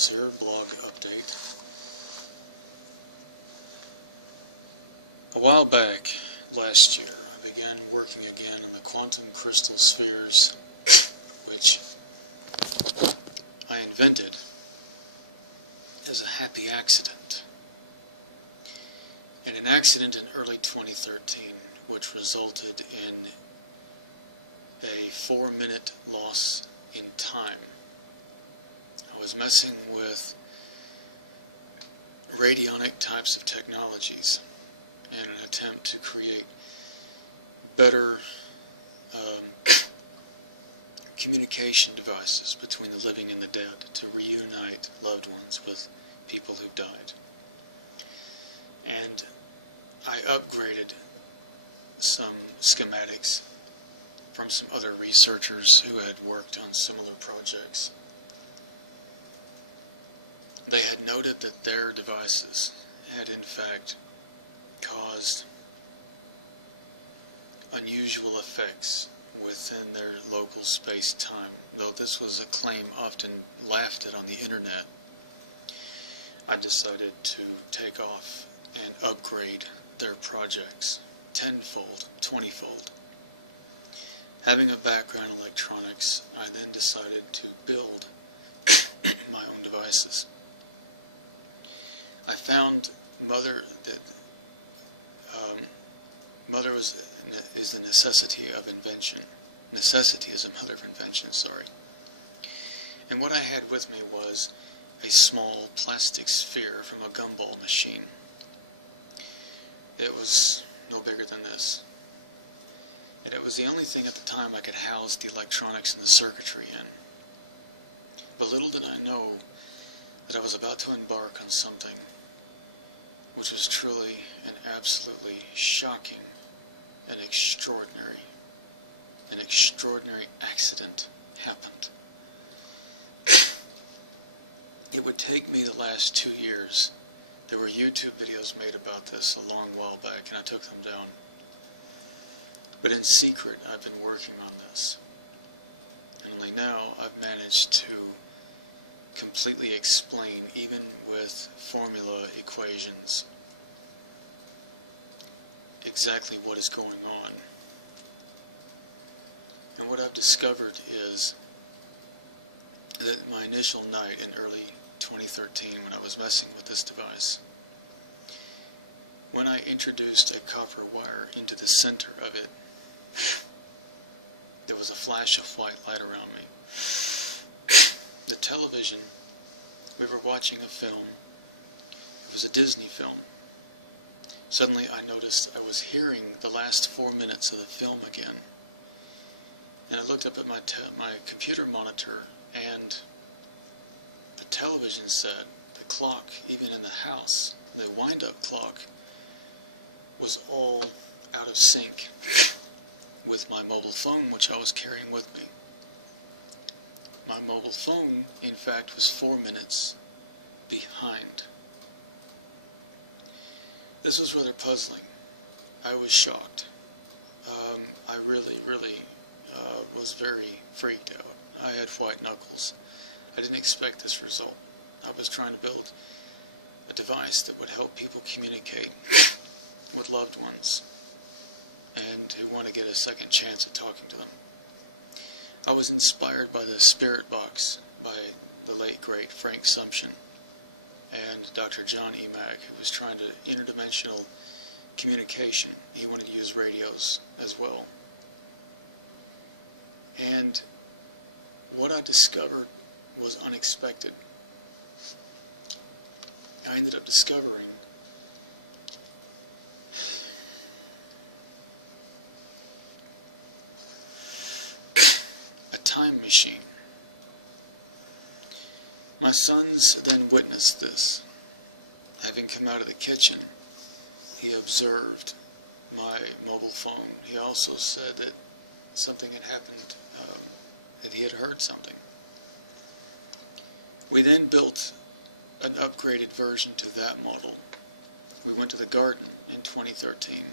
Charles here, blog update. A while back, last year, I began working again on the quantum crystal spheres, which I invented as a happy accident. And an accident in early 2013, which resulted in a 4-minute loss in time. I was messing with radionic types of technologies in an attempt to create better communication devices between the living and the dead to reunite loved ones with people who died. And I upgraded some schematics from some other researchers who had worked on similar projects. They had noted that their devices had in fact caused unusual effects within their local space-time. Though this was a claim often laughed at on the internet, I decided to take off and upgrade their projects tenfold, 20-fold. Having a background in electronics, I then decided to build my own devices. I found Mother is the necessity of invention. Necessity is a mother of invention, sorry. And what I had with me was a small plastic sphere from a gumball machine. It was no bigger than this. And it was the only thing at the time I could house the electronics and the circuitry in. But little did I know that I was about to embark on something which was truly and absolutely shocking and extraordinary accident happened. It would take me the last 2 years. There were YouTube videos made about this a long while back, and I took them down. But in secret, I've been working on this. And only now I've managed to completely explain, even with formula equations, exactly what is going on. And what I've discovered is that my initial night in early 2013, when I was messing with this device, when I introduced a copper wire into the center of it, there was a flash of white light around me. The television, we were watching a film. It was a Disney film. Suddenly I noticed I was hearing the last 4 minutes of the film again. And I looked up at my computer monitor, and the television said the clock, even in the house, the wind-up clock, was all out of sync with my mobile phone, which I was carrying with me. My mobile phone, in fact, was 4 minutes behind. This was rather puzzling. I was shocked. I really was very freaked out. I had white knuckles. I didn't expect this result. I was trying to build a device that would help people communicate with loved ones and who want to get a second chance at talking to them. I was inspired by the Spirit Box by the late great Frank Sumption and Dr. John E. Mack, who was trying to interdimensional communication. He wanted to use radios as well. And what I discovered was unexpected. I ended up discovering a time machine. My sons then witnessed this. Having come out of the kitchen, he observed my mobile phone. He also said that something had happened, that he had heard something. We then built an upgraded version to that model. We went to the garden in 2013,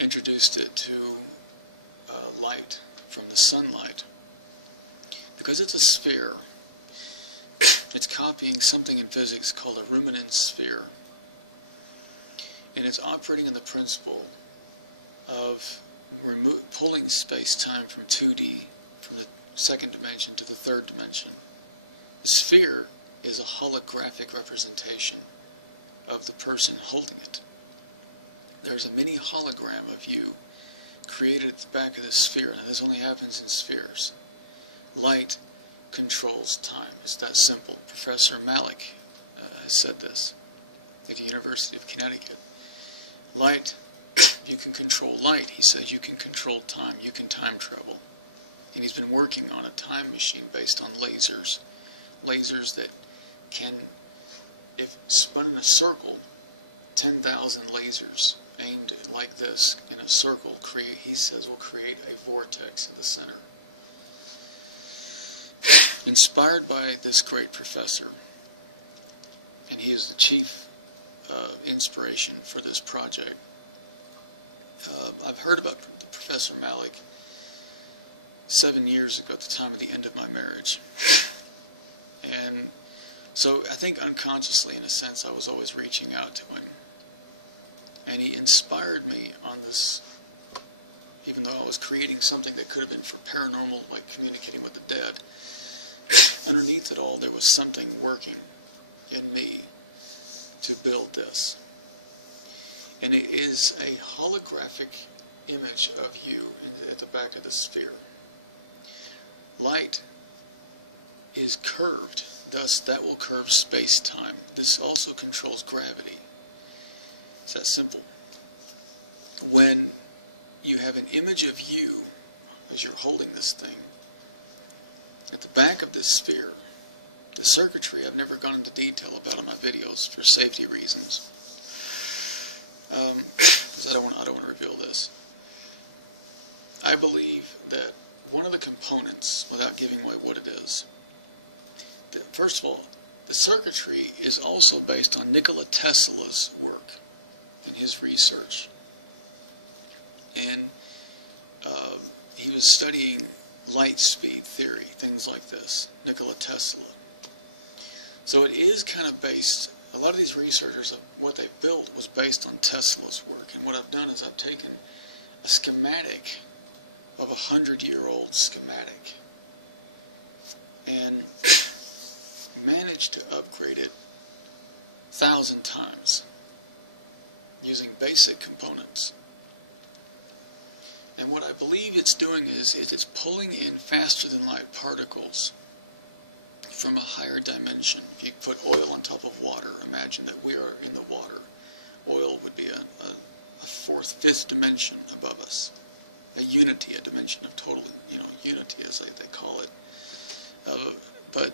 introduced it to light from the sunlight. Because it's a sphere, It's copying something in physics called a Riemann sphere. And it's operating on the principle of pulling space-time from 2D, from the second dimension to the third dimension. The sphere is a holographic representation of the person holding it. There's a mini hologram of you created at the back of the sphere. Now, this only happens in spheres. Light controls time. It's that simple. Professor Malik has said this at the University of Connecticut. Light, you can control light. He says you can control time. You can time travel. And he's been working on a time machine based on lasers. Lasers that can, if spun in a circle, 10,000 lasers aimed like this in a circle, he says will create a vortex in the center. Inspired by this great professor, and he is the chief inspiration for this project. I've heard about Professor Malik 7 years ago at the time of the end of my marriage. And so I think unconsciously, in a sense, I was always reaching out to him. And he inspired me on this, even though I was creating something that could have been for paranormal, like communicating with the dead. Underneath it all, there was something working in me to build this. And it is a holographic image of you at the back of the sphere. Light is curved, thus that will curve space-time. This also controls gravity. It's that simple. When you have an image of you as you're holding this thing, at the back of this sphere, the circuitry I've never gone into detail about in my videos for safety reasons. Because I don't want to reveal this. I believe that one of the components, without giving away what it is, that first of all, the circuitry is also based on Nikola Tesla's work and his research. And he was studying light speed theory, things like this, Nikola Tesla. So it is kind of based, a lot of these researchers, what they built was based on Tesla's work. And what I've done is I've taken a schematic of 100-year-old schematic and managed to upgrade it 1,000 times using basic components. And what I believe it's doing is it's pulling in faster than light particles from a higher dimension. If you put oil on top of water, imagine that we are in the water. Oil would be a fourth, fifth dimension above us. A unity, a dimension of total, unity as they call it. But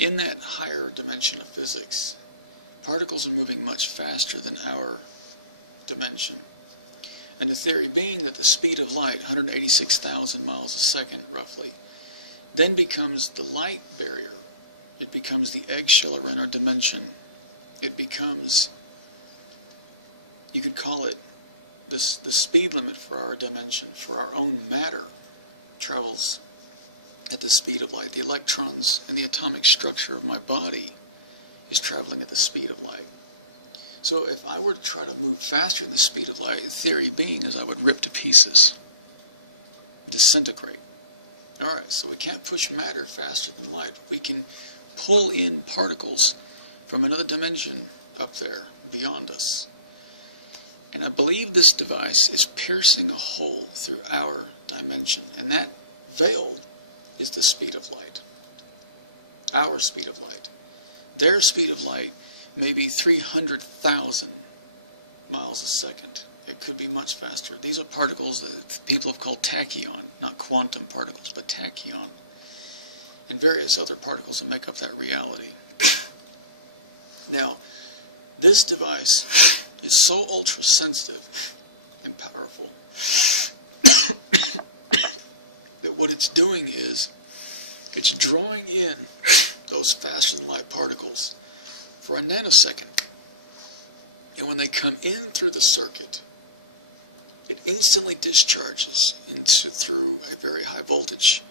in that higher dimension of physics, particles are moving much faster than our dimension. And the theory being that the speed of light, 186,000 miles a second roughly, then becomes the light barrier. It becomes the eggshell around our dimension. It becomes, you could call it, the speed limit for our dimension, for our own matter, travels at the speed of light. The electrons and the atomic structure of my body is traveling at the speed of light. So if I were to try to move faster than the speed of light, the theory being is I would rip to pieces, disintegrate. Alright, so we can't push matter faster than light, but we can pull in particles from another dimension up there beyond us. And I believe this device is piercing a hole through our dimension, and that veil is the speed of light. Our speed of light. Their speed of light may be 300,000 miles a second. It could be much faster. These are particles that people have called tachyon, not quantum particles, but tachyon, and various other particles that make up that reality. Now, this device is so ultra-sensitive and powerful that what it's doing is it's drawing in those faster-than-light particles for a nanosecond. And when they come in through the circuit, it instantly discharges through a very high voltage,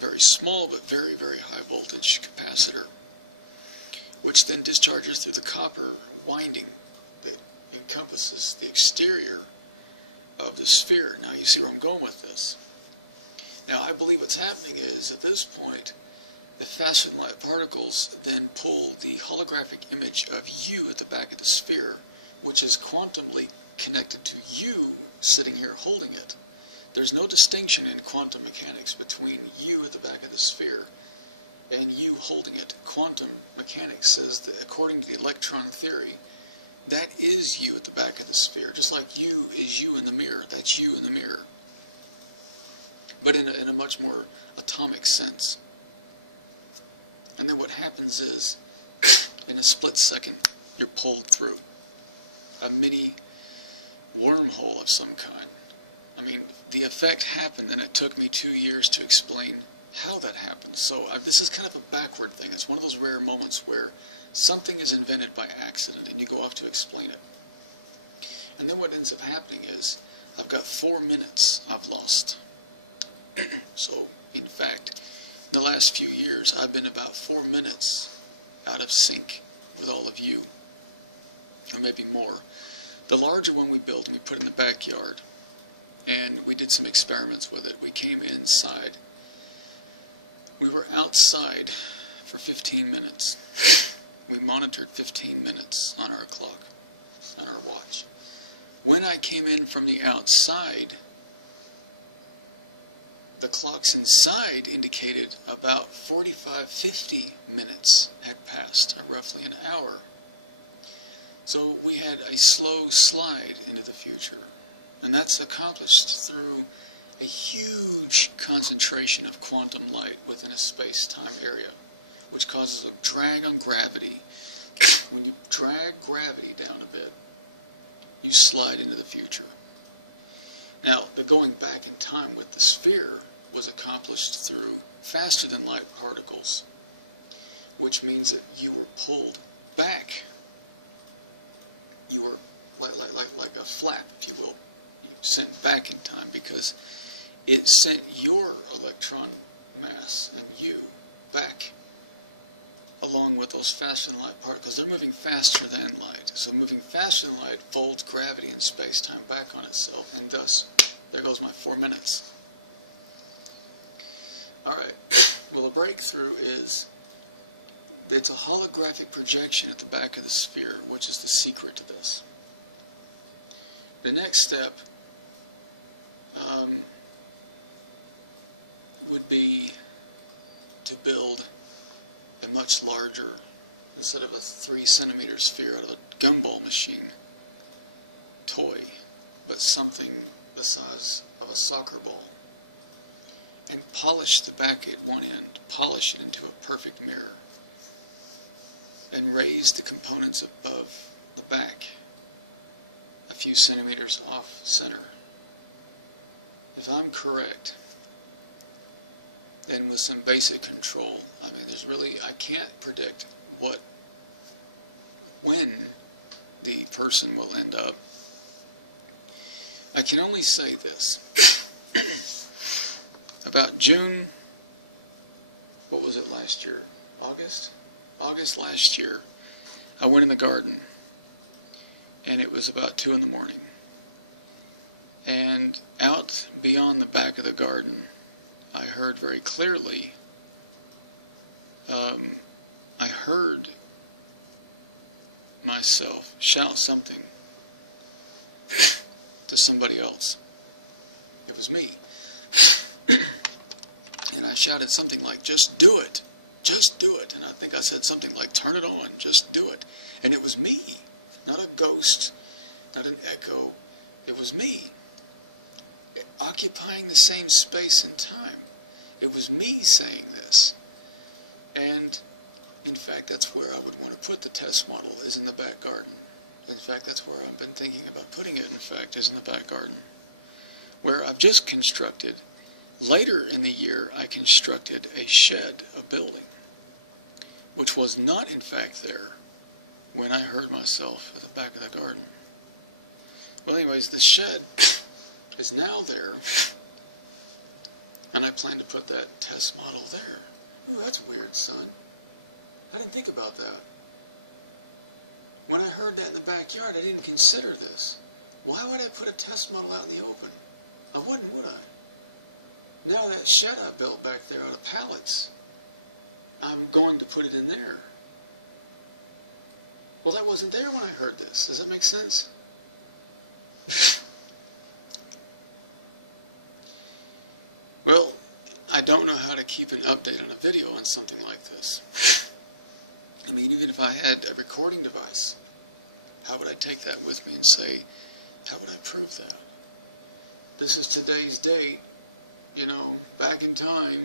very very small but very, very high voltage capacitor, which then discharges through the copper winding that encompasses the exterior of the sphere. Now you see where I'm going with this. Now I believe what's happening is, at this point, the faster than light particles then pull the holographic image of you at the back of the sphere, which is quantumly connected to you sitting here holding it. There's no distinction in quantum mechanics between you at the back of the sphere and you holding it. Quantum mechanics says that, according to the electron theory, that is you at the back of the sphere, just like you is you in the mirror. That's you in the mirror. But in a much more atomic sense. And then what happens is, in a split second, you're pulled through a mini wormhole of some kind. I mean, the effect happened, and it took me 2 years to explain how that happened. So this is kind of a backward thing. It's one of those rare moments where something is invented by accident, and you go off to explain it. And then what ends up happening is, I've got 4 minutes I've lost. So, in fact, in the last few years, I've been about 4 minutes out of sync with all of you, or maybe more. The larger one we built, we put in the backyard, and we did some experiments with it. We came inside. We were outside for 15 minutes. We monitored 15 minutes on our clock, on our watch. When I came in from the outside, the clocks inside indicated about 45-50 minutes had passed, or roughly an hour. So we had a slow slide into the future. And that's accomplished through a huge concentration of quantum light within a space-time area, which causes a drag on gravity. When you drag gravity down a bit, you slide into the future. Now, the going back in time with the sphere was accomplished through faster than light particles, which means that you were pulled back. You were like a flap, if you will. You sent back in time because it sent your electron mass and you back along with those faster than light particles. They're moving faster than light. So moving faster than light folds gravity and space-time back on itself, and thus, there goes my 4 minutes. Alright, well, the breakthrough is that it's a holographic projection at the back of the sphere, which is the secret to this. The next step would be to build a much larger, instead of a 3-centimeter sphere out of a gumball machine, toy, but something the size of a soccer ball, and polish the back at one end, polish it into a perfect mirror, and raise the components above the back a few centimeters off center. If I'm correct, then with some basic control, I mean, I can't predict when the person will end up. I can only say this. About June, what was it last year? August last year, I went in the garden, and it was about 2 in the morning. And out beyond the back of the garden, I heard very clearly, I heard myself shout something to somebody else. It was me. And I shouted something like, "Just do it. Just do it." And I think I said something like, "Turn it on. Just do it." And it was me. Not a ghost. Not an echo. It was me. Occupying the same space and time. It was me saying this. And, in fact, that's where I would want to put the test model, is in the back garden. In fact, that's where I've been thinking about putting it, in fact, is in the back garden. Where I've just constructed, later in the year, I constructed a shed, a building, which was not, in fact, there when I heard myself at the back of the garden. Well, anyways, the shed is now there, And I plan to put that test model there. Ooh, that's weird, son. I didn't think about that. When I heard that in the backyard, I didn't consider this. Why would I put a test model out in the open? I wouldn't, would I? Now that shed I built back there out of pallets, I'm going to put it in there. Well, that wasn't there when I heard this. Does that make sense? Well, I don't know how to keep an update on a video on something like this. I mean, even if I had a recording device, how would I take that with me and say, how would I prove that? This is today's date, you know, back in time,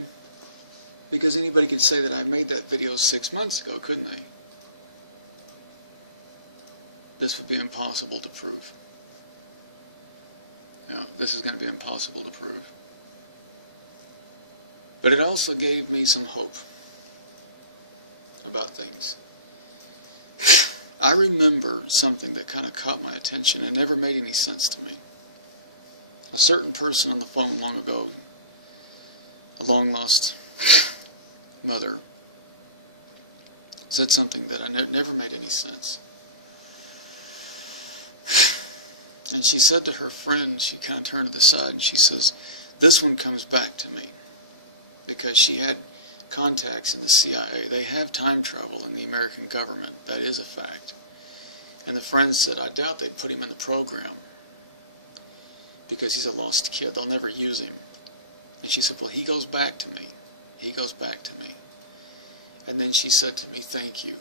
because anybody could say that I made that video 6 months ago, couldn't they? This would be impossible to prove. You know, this is going to be impossible to prove. But it also gave me some hope about things. I remember something that kind of caught my attention and never made any sense to me. A certain person on the phone long ago, a long-lost mother, said something that never made any sense. And she said to her friend, she kind of turned to the side and she says, this one comes back to me. Because she had contacts in the CIA. They have time travel in the American government. That is a fact. And the friend said, I doubt they'd put him in the program because he's a lost kid. They'll never use him. And she said, well, he goes back to me. He goes back to me. And then she said to me, thank you.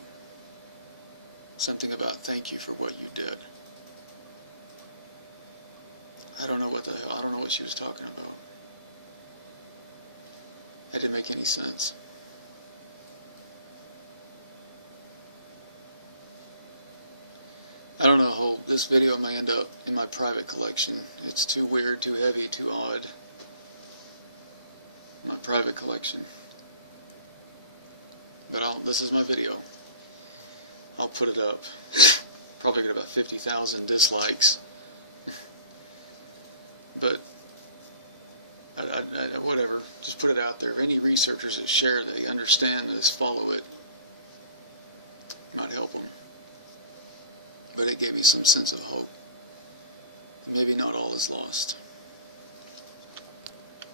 Something about thank you for what you did. I don't know what she was talking about. That didn't make any sense. I don't know, this video may end up in my private collection. It's too weird, too heavy, too odd. My private collection. But this is my video. I'll put it up. Probably get about 50,000 dislikes. But whatever, just put it out there. If any researchers that share, they understand this, follow it, might help them. But it gave me some sense of hope. Maybe not all is lost.